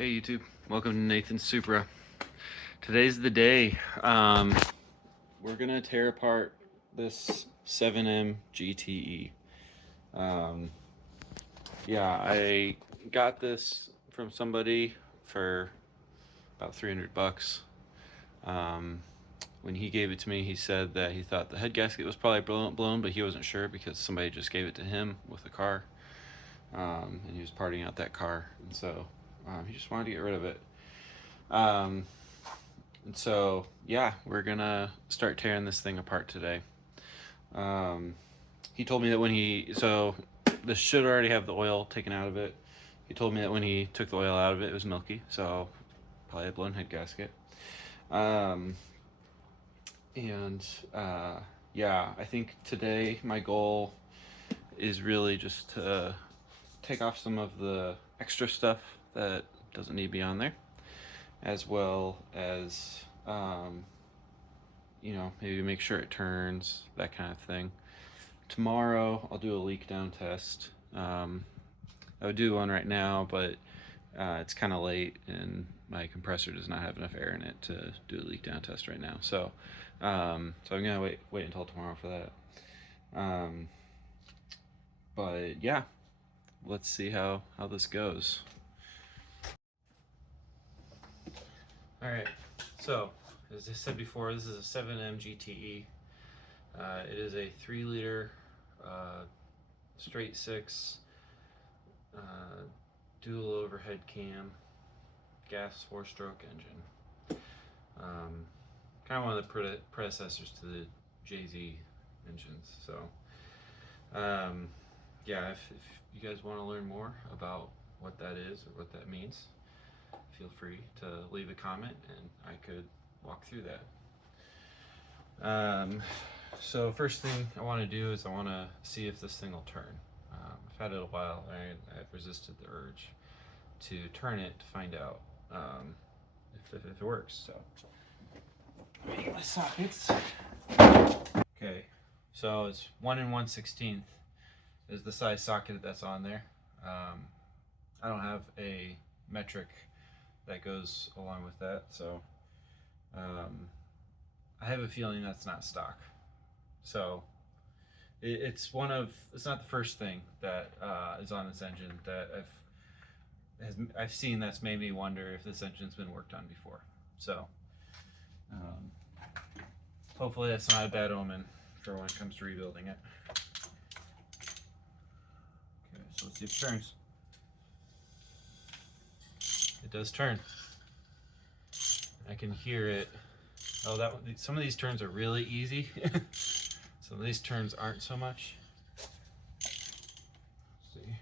Hey YouTube, welcome to Nathan's Supra. Today's the day. We're gonna tear apart this 7M-GTE. Yeah, I got this from somebody for about 300 bucks. When he gave it to me, he said that he thought the head gasket was probably blown, but he wasn't sure because somebody just gave it to him with the car. And he was parting out that car, and so he just wanted to get rid of it. And so, yeah, we're gonna start tearing this thing apart today. He told me that so this should already have the oil taken out of it. He told me that when he took the oil out of it, it was milky, so probably a blown head gasket. Yeah, I think today my goal is really just to take off some of the extra stuff that doesn't need to be on there, as well as maybe make sure it turns, that kind of thing. Tomorrow I'll do a leak down test. I would do one right now, but it's kind of late and my compressor does not have enough air in it to do a leak down test right now. So I'm gonna wait until tomorrow for that. But yeah, let's see how this goes. All right, so as I said before, this is a 7M-GTE. It is a 3-liter straight 6 dual overhead cam gas 4-stroke engine. Kind of one of the predecessors to the JZ engines. So yeah, if you guys want to learn more about what that is or what that means, feel free to leave a comment and I could walk through that. So first thing I want to do is I want to see if this thing will turn. I've had it a while and I've resisted the urge to turn it to find out if it works. So let me get my sockets. Okay, so it's 1 1/16 is the size socket that's on there. I don't have a metric that goes along with that, so I have a feeling that's not stock. So it's not the first thing that is on this engine that I've seen that's made me wonder if this engine's been worked on before. So hopefully that's not a bad omen for when it comes to rebuilding it. Okay, so let's see if it turns. It does turn. I can hear it. Oh, some of these turns are really easy. Some of these turns aren't so much. Let's see.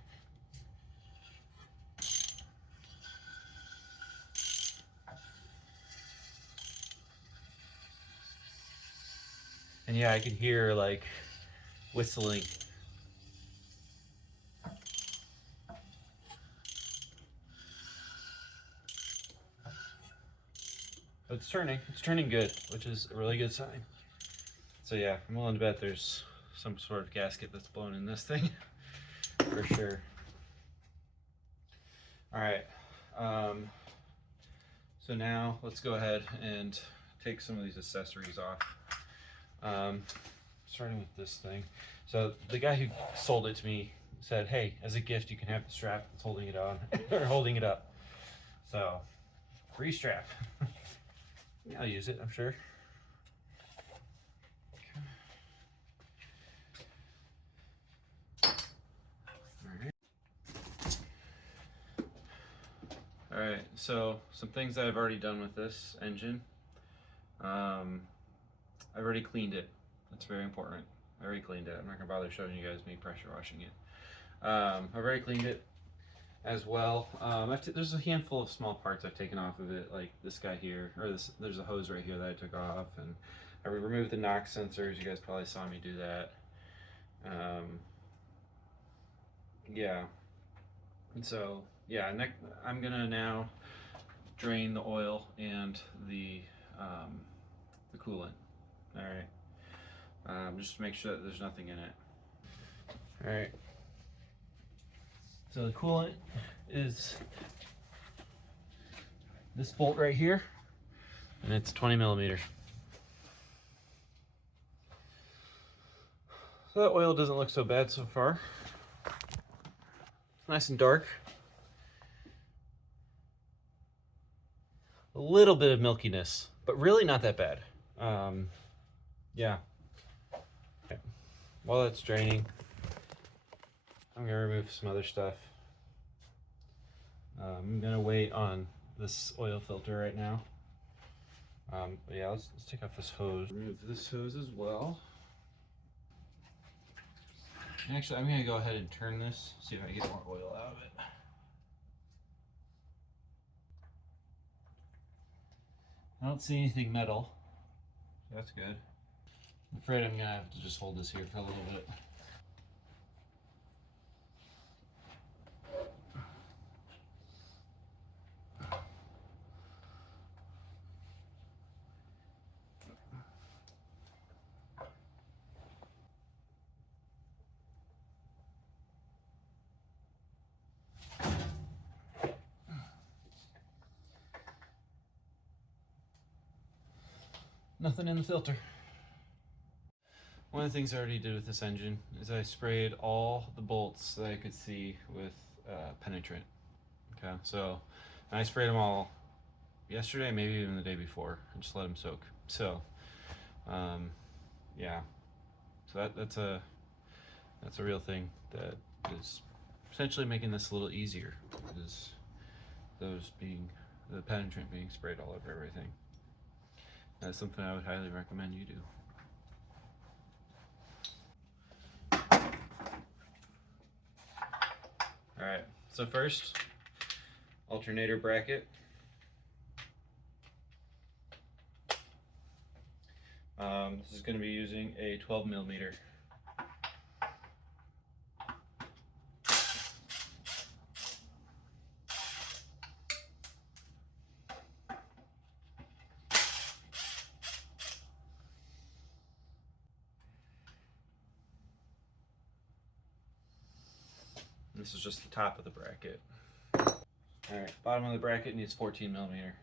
And yeah, I can hear like whistling. But it's turning good, which is a really good sign. So yeah, I'm willing to bet there's some sort of gasket that's blown in this thing for sure. All right, so now let's go ahead and take some of these accessories off. Starting with this thing. So the guy who sold it to me said, hey, as a gift you can have the strap that's holding it on or holding it up. So free strap. I'll use it, I'm sure. All right, so some things that I've already done with this engine. I've already cleaned it. That's very important. I already cleaned it. I'm not gonna bother showing you guys me pressure washing it. I've already cleaned it as well. There's a handful of small parts I've taken off of it, like this guy here, or there's a hose right here that I took off, and I removed the NOx sensors. You guys probably saw me do that. Yeah. And so, yeah, I'm gonna now drain the oil and the coolant. All right, just to make sure that there's nothing in it. All right. So the coolant is this bolt right here, and it's 20 millimeter. So that oil doesn't look so bad so far. It's nice and dark. A little bit of milkiness, but really not that bad. Yeah. Okay. While that's draining, I'm gonna remove some other stuff. I'm gonna wait on this oil filter right now. But yeah, let's take off this hose. Remove this hose as well. Actually, I'm gonna go ahead and turn this, see if I get more oil out of it. I don't see anything metal. That's good. I'm afraid I'm gonna have to just hold this here for a little bit. Nothing in the filter. One of the things I already did with this engine is I sprayed all the bolts that I could see with penetrant. Okay, so I sprayed them all yesterday, maybe even the day before. I just let them soak. So, yeah. So that's a real thing that is potentially making this a little easier, is the penetrant being sprayed all over everything. That's something I would highly recommend you do. Alright, so first, alternator bracket. This is going to be using a 12 millimeter. This is just the top of the bracket. Alright, bottom of the bracket needs 14 millimeter.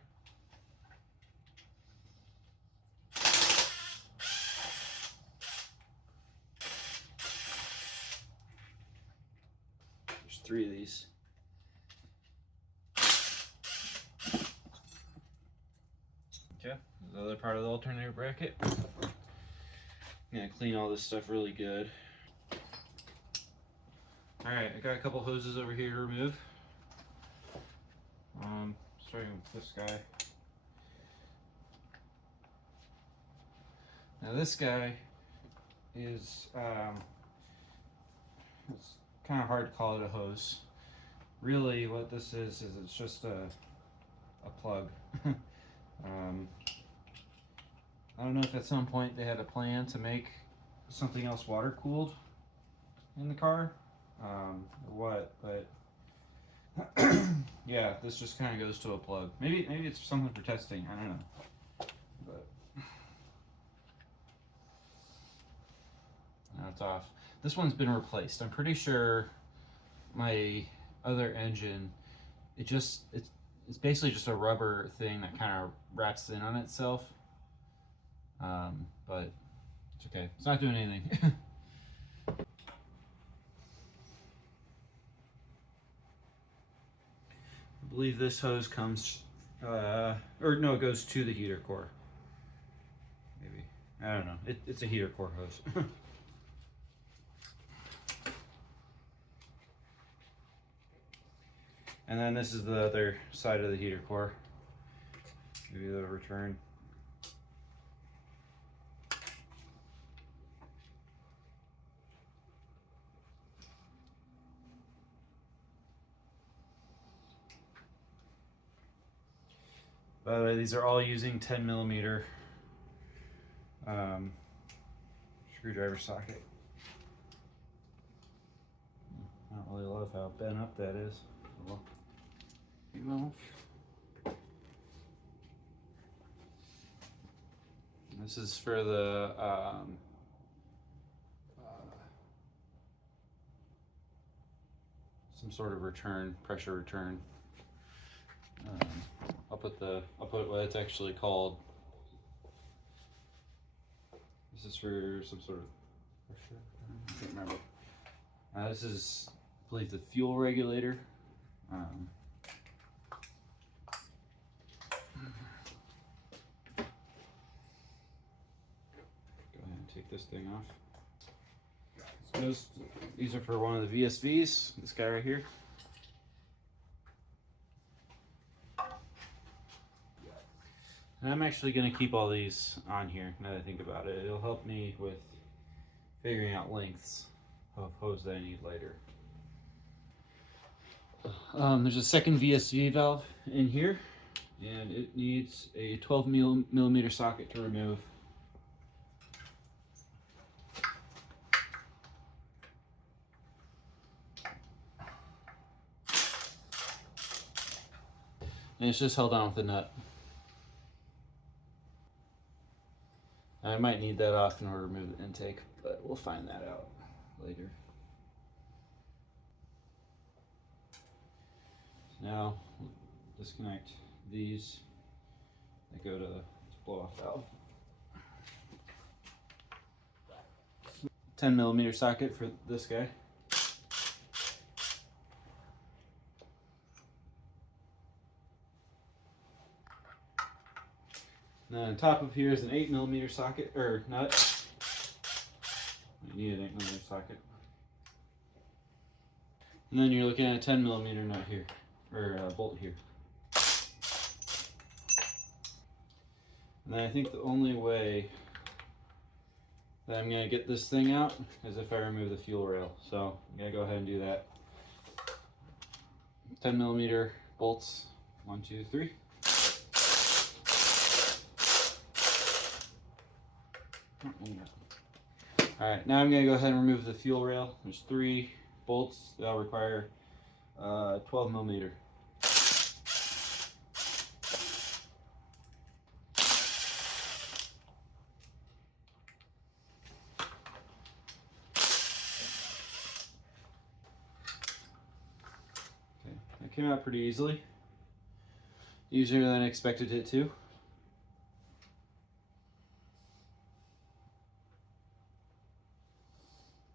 There's 3 of these. Okay, the other part of the alternator bracket. I'm gonna clean all this stuff really good. Alright, I got a couple hoses over here to remove. Starting with this guy. Now this guy is, it's kind of hard to call it a hose. Really what this is it's just a plug. I don't know if at some point they had a plan to make something else water cooled in the car, or what, but yeah, this just kind of goes to a plug. Maybe it's something for testing, I don't know. But now it's off. This one's been replaced. I'm pretty sure my other engine, it's basically just a rubber thing that kind of wraps in on itself. But it's okay. It's not doing anything. I believe this hose comes, or no, it goes to the heater core. Maybe. I don't know. It's a heater core hose. And then this is the other side of the heater core. Maybe the return. By the way, these are all using 10 millimeter screwdriver socket. I don't really love how bent up that is. Well, you know. This is for the some sort of return, pressure return. I'll put put what it's actually called. This is for some sort of pressure. I can't remember. This is, I believe, the fuel regulator. Go ahead and take this thing off. These are for one of the VSVs, this guy right here. And I'm actually going to keep all these on here now that I think about it. It'll help me with figuring out lengths of hose that I need later. There's a second VSV valve in here, and it needs a 12 millimeter socket to remove. And it's just held on with a nut. I might need that off in order to remove the intake, but we'll find that out later. So now we'll disconnect these that go to this blow-off valve. 10 millimeter socket for this guy. And then on top of here is an 8 millimeter socket, or nut. You need an 8 millimeter socket. And then you're looking at a 10 millimeter nut here, or bolt here. And then I think the only way that I'm gonna get this thing out is if I remove the fuel rail. So I'm gonna go ahead and do that. 10 millimeter bolts, 1, 2, 3. Alright, now I'm going to go ahead and remove the fuel rail. There's 3 bolts that'll require 12 millimeter. Okay, that came out pretty easily. Easier than I expected it to.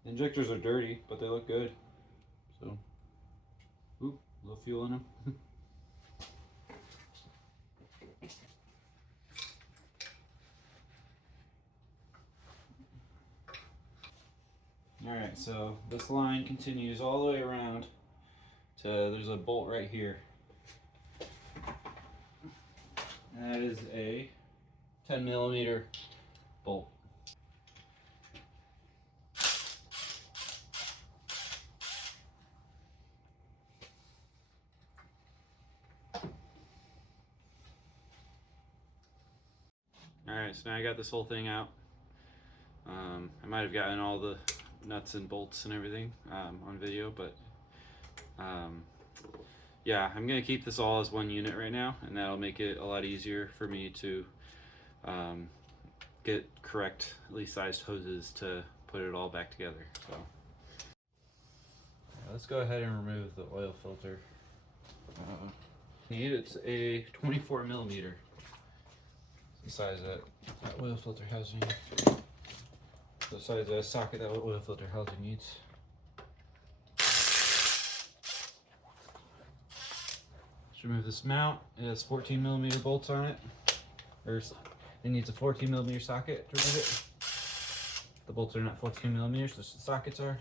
Injectors are dirty, but they look good. So, ooh, a little fuel in them. Alright, so this line continues all the way around to, there's a bolt right here. And that is a 10 millimeter bolt. Alright, so now I got this whole thing out. I might have gotten all the nuts and bolts and everything on video, but yeah, I'm going to keep this all as one unit right now, and that'll make it a lot easier for me to get correct, at least sized hoses to put it all back together. So let's go ahead and remove the oil filter. It's a 24 millimeter. The size that oil filter housing, the size of the socket that oil filter housing needs. Let's remove this mount. It has 14 millimeter bolts on it. It needs a 14 millimeter socket to remove it. The bolts are not 14 millimeters, just the sockets are.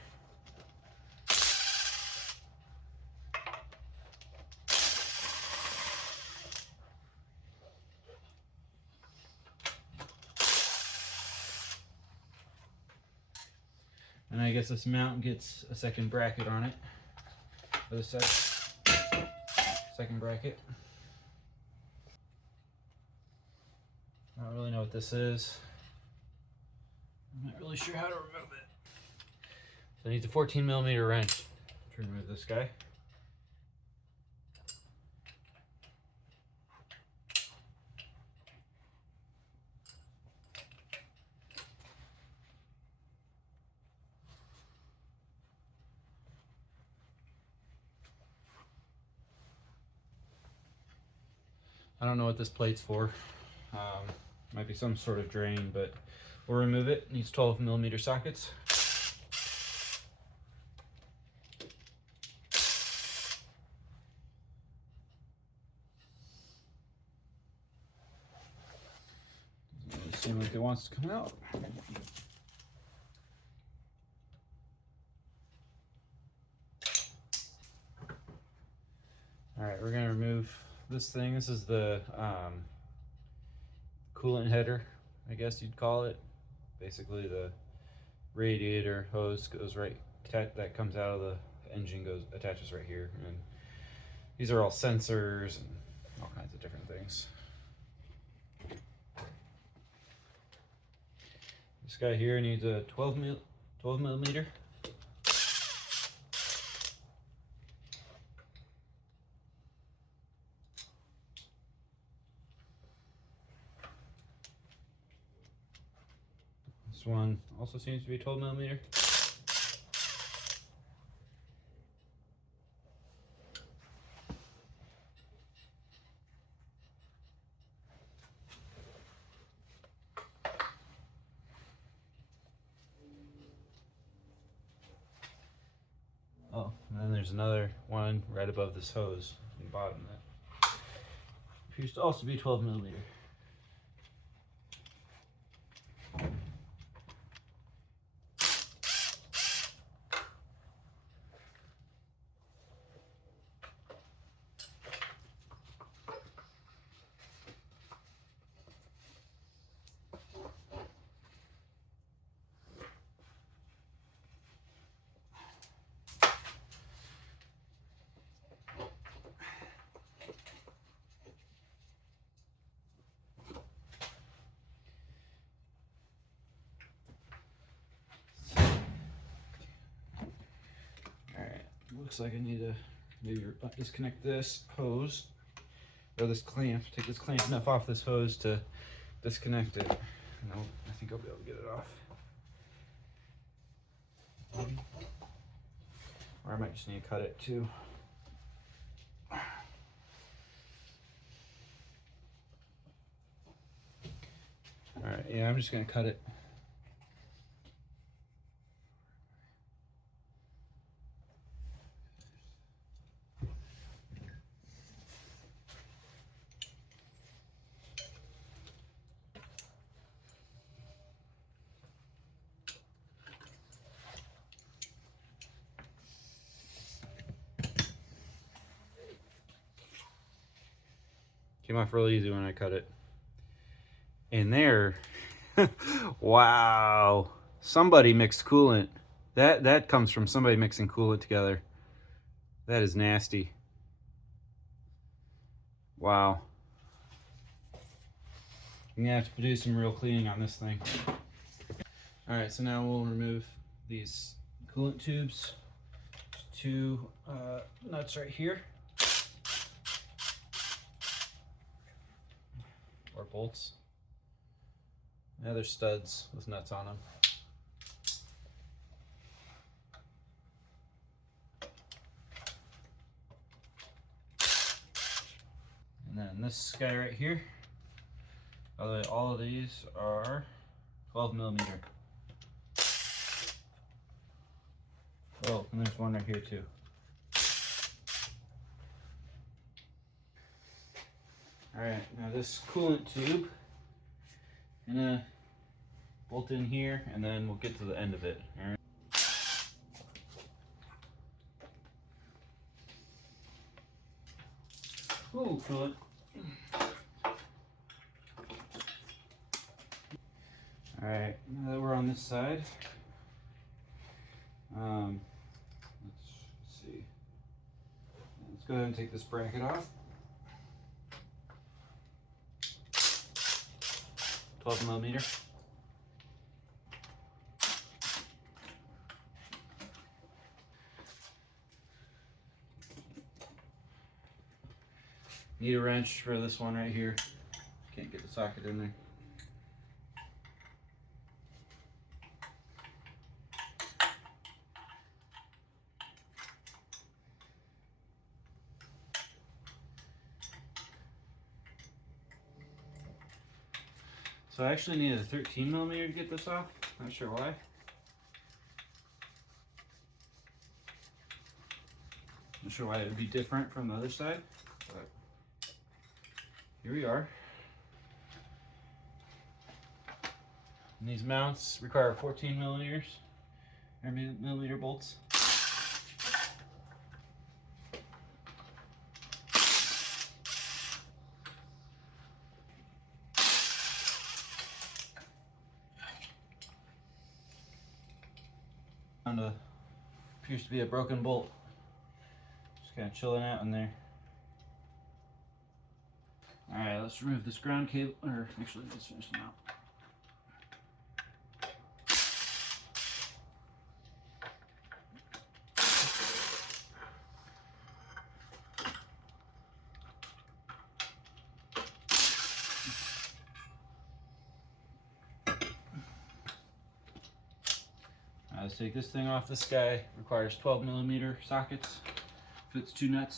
And I guess this mount gets a second bracket on it. For the second bracket. I don't really know what this is. I'm not really sure how to remove it. So it needs a 14 millimeter wrench to remove this guy. I don't know what this plate's for. Might be some sort of drain, but we'll remove it. It needs 12mm sockets. Doesn't seem like it wants to come out. All right, we're gonna remove this thing. This is the coolant header, I guess you'd call it. Basically, the radiator hose goes right, that comes out of the engine, attaches right here, and these are all sensors and all kinds of different things. This guy here needs a 12mm. This one also seems to be 12mm. Oh, and then there's another one right above this hose on the bottom that appears to also be 12mm. Looks like I need to maybe disconnect this hose, or this clamp, take this clamp enough off this hose to disconnect it. No, I think I'll be able to get it off. Or I might just need to cut it too. Alright, yeah, I'm just gonna cut it. Came off real easy when I cut it. And there, wow, somebody mixed coolant. That comes from somebody mixing coolant together. That is nasty. Wow. I'm gonna have to do some real cleaning on this thing. All right, so now we'll remove these coolant tubes. There's two nuts right here. Or bolts. Now they're studs with nuts on them. And then this guy right here. By the way, all of these are 12mm. Oh, and there's one right here too. Alright, now this coolant tube, I'm gonna bolt in here and then we'll get to the end of it. Alright. Ooh, coolant. Alright, now that we're on this side, let's see. Let's go ahead and take this bracket off. 12mm. Need a wrench for this one right here. Can't get the socket in there. So I actually needed a 13mm to get this off. Not sure why. Not sure why it would be different from the other side, but here we are. And these mounts require 14mm or millimeter bolts. Appears to be a broken bolt. Just kind of chilling out in there. Alright, let's remove this ground cable, or actually let's finish them out. Let's take this thing off. This guy requires 12mm sockets. Fits 2 nuts.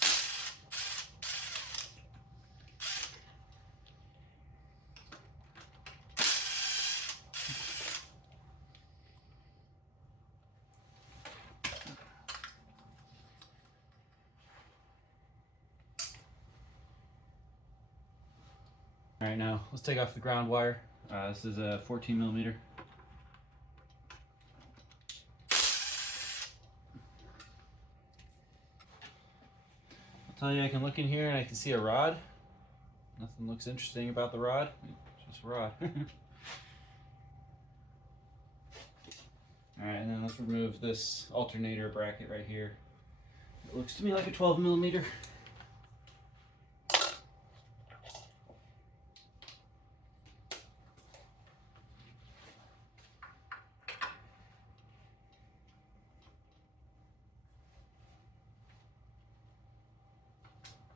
All right, now let's take off the ground wire. This is a 14mm. I'll tell you, I can look in here and I can see a rod. Nothing looks interesting about the rod. It's just a rod. All right, and then let's remove this alternator bracket right here. It looks to me like a 12mm.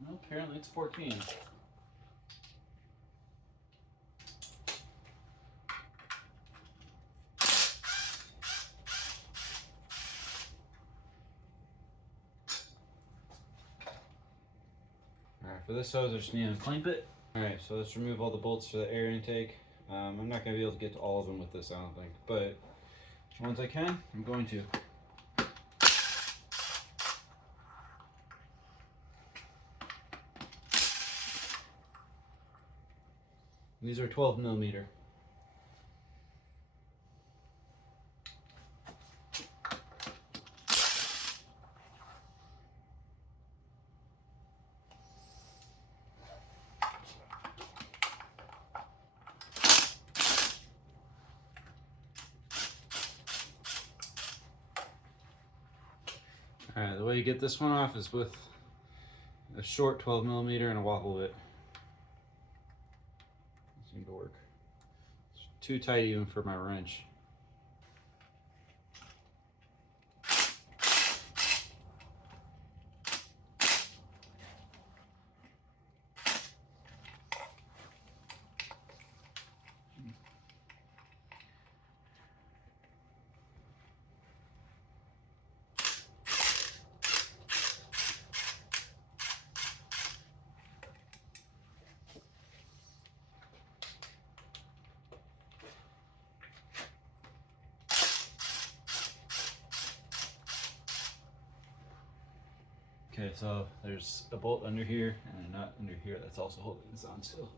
Well, apparently it's 14. Alright, for this hose I just need to clamp it. Alright, so let's remove all the bolts for the air intake. I'm not going to be able to get to all of them with this, I don't think, but once I can, I'm going to. These are 12mm. Alright, the way you get this one off is with a short 12mm and a wobble bit. Seem to work. It's too tight even for my wrench. Okay, so there's a bolt under here and a nut under here that's also holding this on still.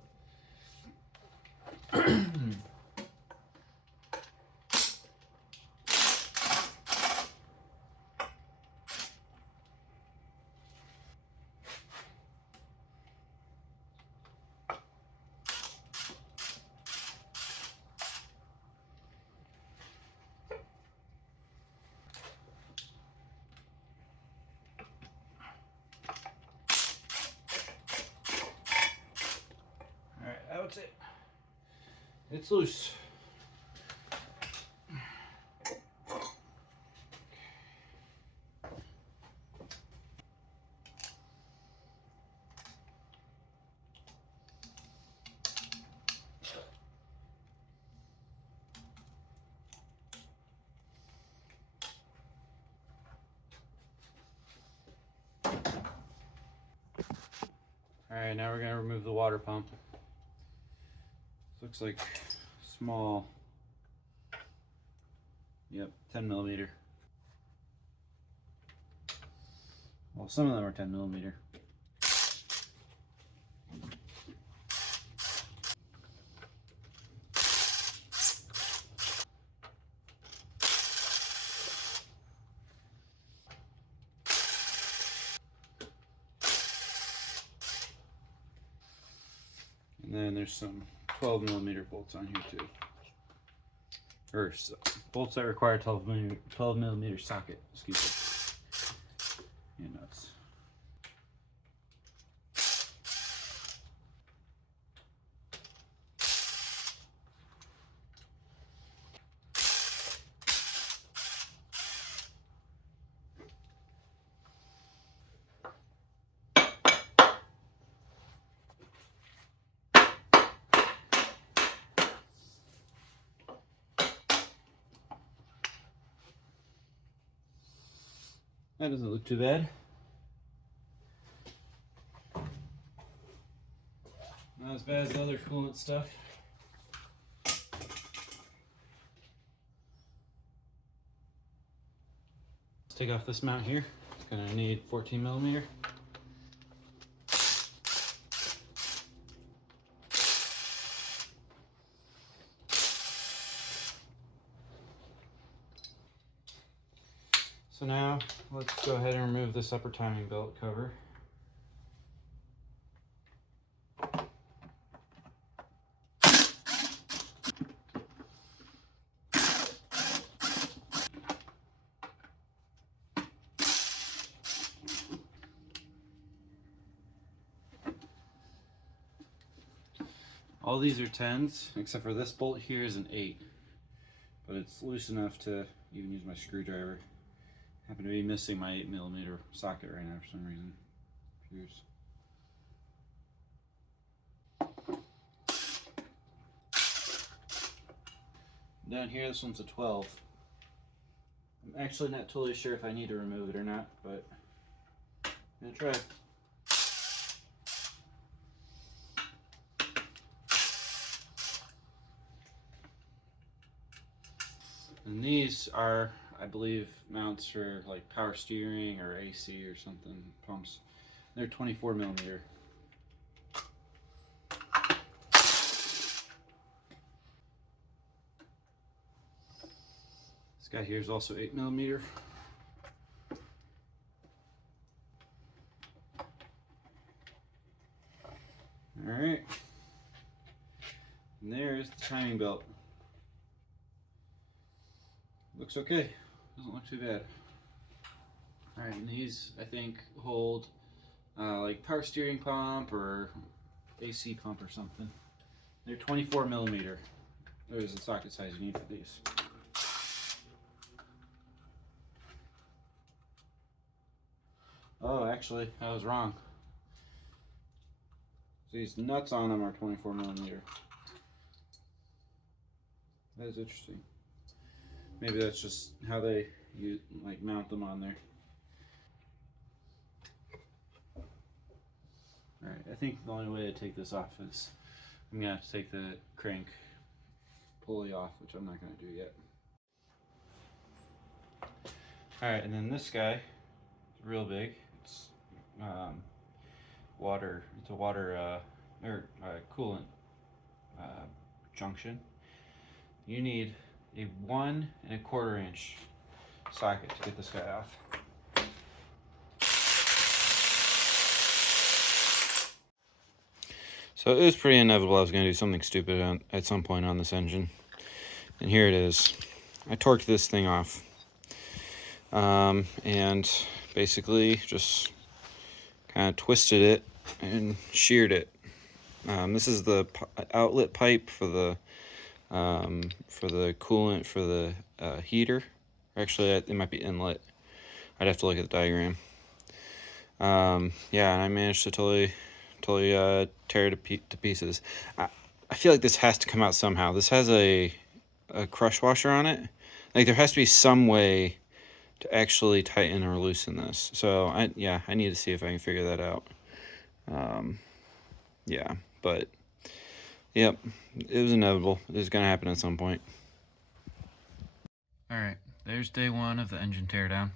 That's it. It's loose. All right, now we're gonna remove the water pump. Looks like small, yep, 10mm. Well, some of them are 10mm. And then there's some 12mm bolts on here too. Or bolts that require 12mm socket. Excuse me. And nuts. That doesn't look too bad. Not as bad as the other coolant stuff. Let's take off this mount here. It's gonna need 14mm. So now let's go ahead and remove this upper timing belt cover. All these are 10s, except for this bolt here is an 8. But it's loose enough to even use my screwdriver. Happen to be missing my 8mm socket right now for some reason. Here's down here, this one's a 12. I'm actually not totally sure if I need to remove it or not, but I'm gonna try. And these are, I believe, mounts for like power steering or AC or something, pumps. They're 24mm. This guy here is also 8mm. Alright. And there's the timing belt. Looks okay. Doesn't look too bad. Alright, and these I think hold like power steering pump or AC pump or something. They're 24mm. There's the socket size you need for these. Oh, actually, I was wrong. These nuts on them are 24mm. That is interesting. Maybe that's just how they like mount them on there. Alright, I think the only way to take this off is I'm gonna have to take the crank pulley off, which I'm not gonna do yet. Alright, and then this guy is real big. It's water. It's a water coolant junction. You need a 1 1/4 inch socket to get this guy off. So it was pretty inevitable I was going to do something stupid at some point on this engine. And here it is. I torqued this thing off. And basically just kind of twisted it and sheared it. This is the outlet pipe for the coolant for the heater. Actually, it might be inlet. I'd have to look at the diagram. Yeah, and I managed to totally tear it to pieces. I feel like this has to come out somehow. This has a crush washer on it. Like there has to be some way to actually tighten or loosen this. So I need to see if I can figure that out. Yeah, but Yep, it was inevitable. It was going to happen at some point. Alright, there's day 1 of the engine teardown.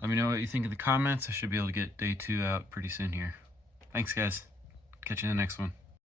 Let me know what you think in the comments. I should be able to get day 2 out pretty soon here. Thanks, guys. Catch you in the next one.